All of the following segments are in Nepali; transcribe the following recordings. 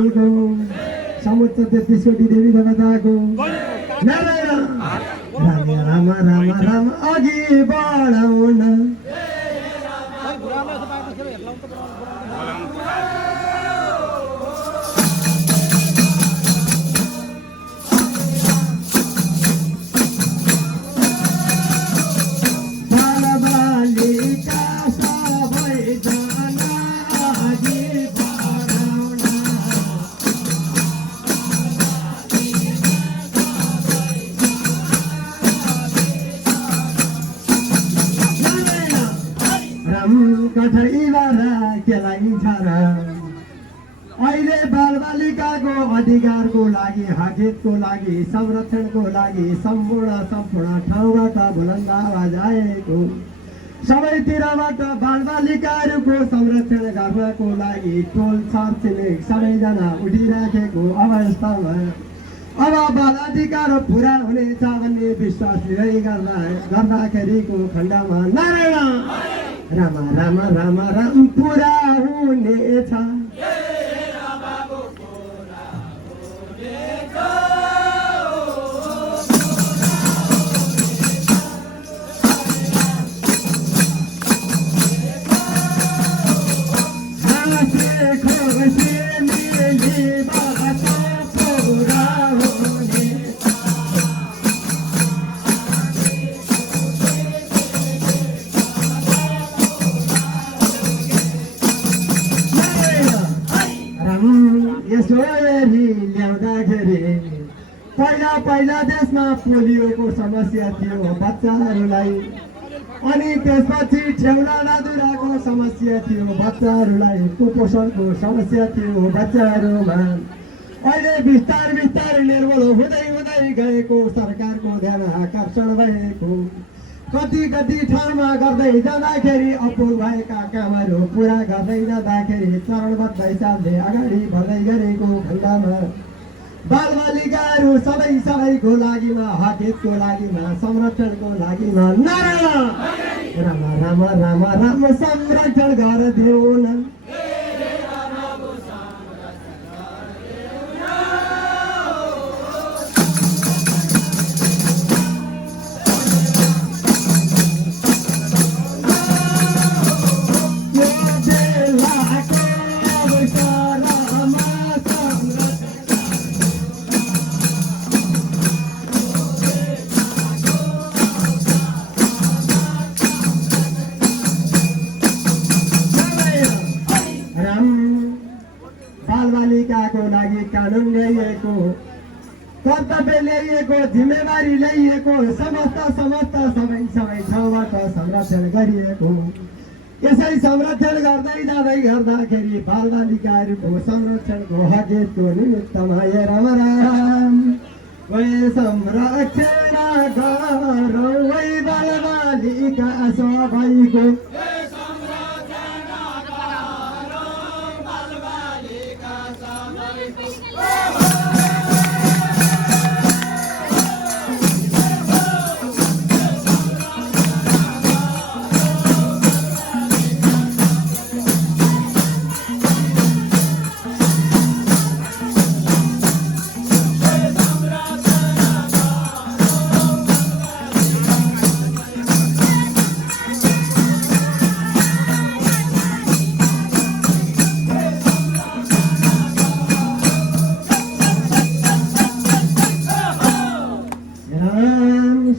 समुद्र 33 कोटी देवी देवताको नारायण राम राम राम राम अघि बढाउन अहिले बालबालिकाको अधिकारको लागि हकको लागि संरक्षणको लागि सम्पूर्ण ठाउँबाट बुलन्द आवाज आएको सबैतिरबाट बालबालिकाहरूको संरक्षण गर्नको लागि टोल छरछिमेक सबैजना उठिराखेको अवस्थामा अब बाल अधिकार पुरा हुनेछ भन्ने विश्वास लिँदै गर्दाखेरिको खण्डमा नारायण राम राम राम राम पुरा हुनेछ पहिला देशमा पोलियोको समस्या थियो बच्चाहरूलाई अनि त्यसपछि ठेउला लादुराको समस्या थियो बच्चाहरूलाई कुपोषणको समस्या थियो बच्चाहरूमा अहिले बिस्तारै निर्मल हुँदै गएको सरकारको ध्यान आकर्षण भएको कति ठाउँमा गर्दै जाँदाखेरि अपुर भएका कामहरू पुरा गर्दै जाँदाखेरि चरणबद्ध हिसाबले अगाडि बढ्दै गरेको खण्डमा बालबालिकाहरू सबैको लागिमा हकको लागिमा संरक्षणको लागिमा नारायण राम राम राम राम संरक्षण गरिदेऊ न बालबालिकाको लागि कानुन ल्याइएको कर्तव्य ल्याइएको जिम्मेवारी ल्याइएको समस्त सबै ठाउँबाट संरक्षण गरिएको यसै संरक्षण गर्दाखेरि बालबालिकाहरूको संरक्षणको हकको निमित्तमा हे राम राम संरक्षण गरौँ वै बालबालिका सबैको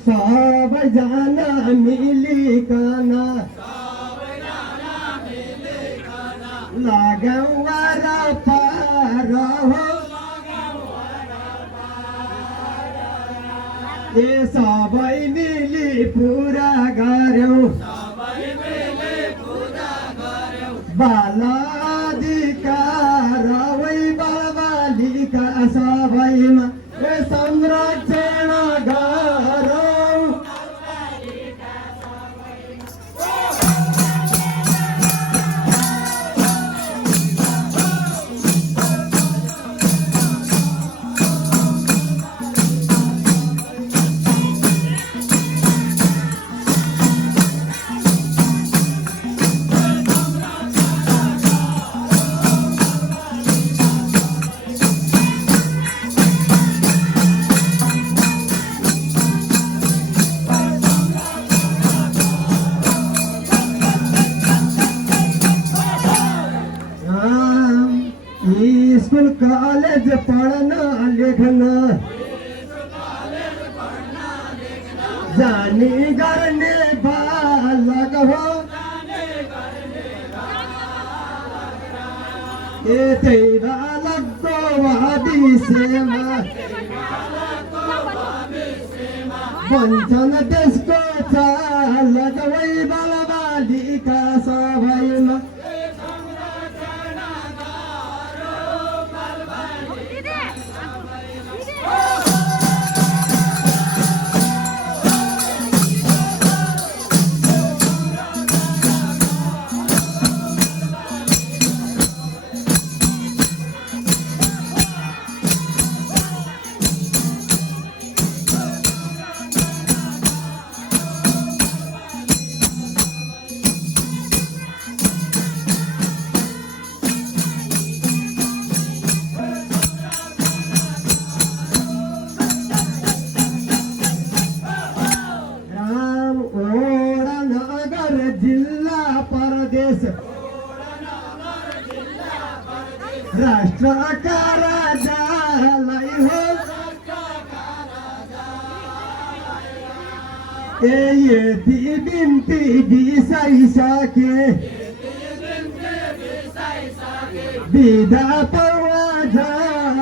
सबैजना मिलिकन लगाऊ र पार हो ए सबै मिली पुरा गर्यौं बाल अधिकार वै बालबालिका सबैमा संरक्षण गरौँ स्कूल कॉलेज पढ़ना लिखना जानी करने बालक हो ये तेरा लगो वादी सेवा वंचन देश को चालक वही बलवादी का सभैमा जिल्हा परदेश राष्ट्र का राजा लाई हो ये दी बिनती बिसाई सके विधा परवा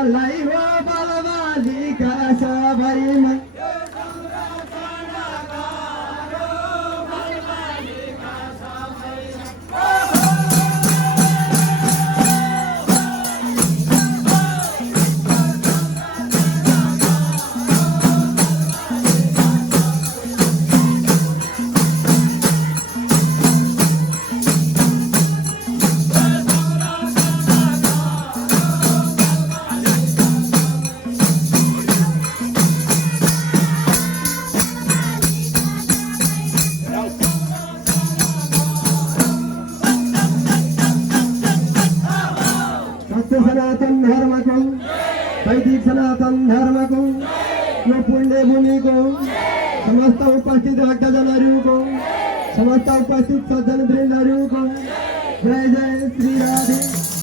लाई हो बलवाली का सबैमा सनातन धर्म को वैदिक सनातन धर्म को यो पुण्य भूमि को समस्त उपस्थित भक्तजनहरू को समस्त उपस्थित सज्जन वृन्दहरू को जय जय श्री राधे।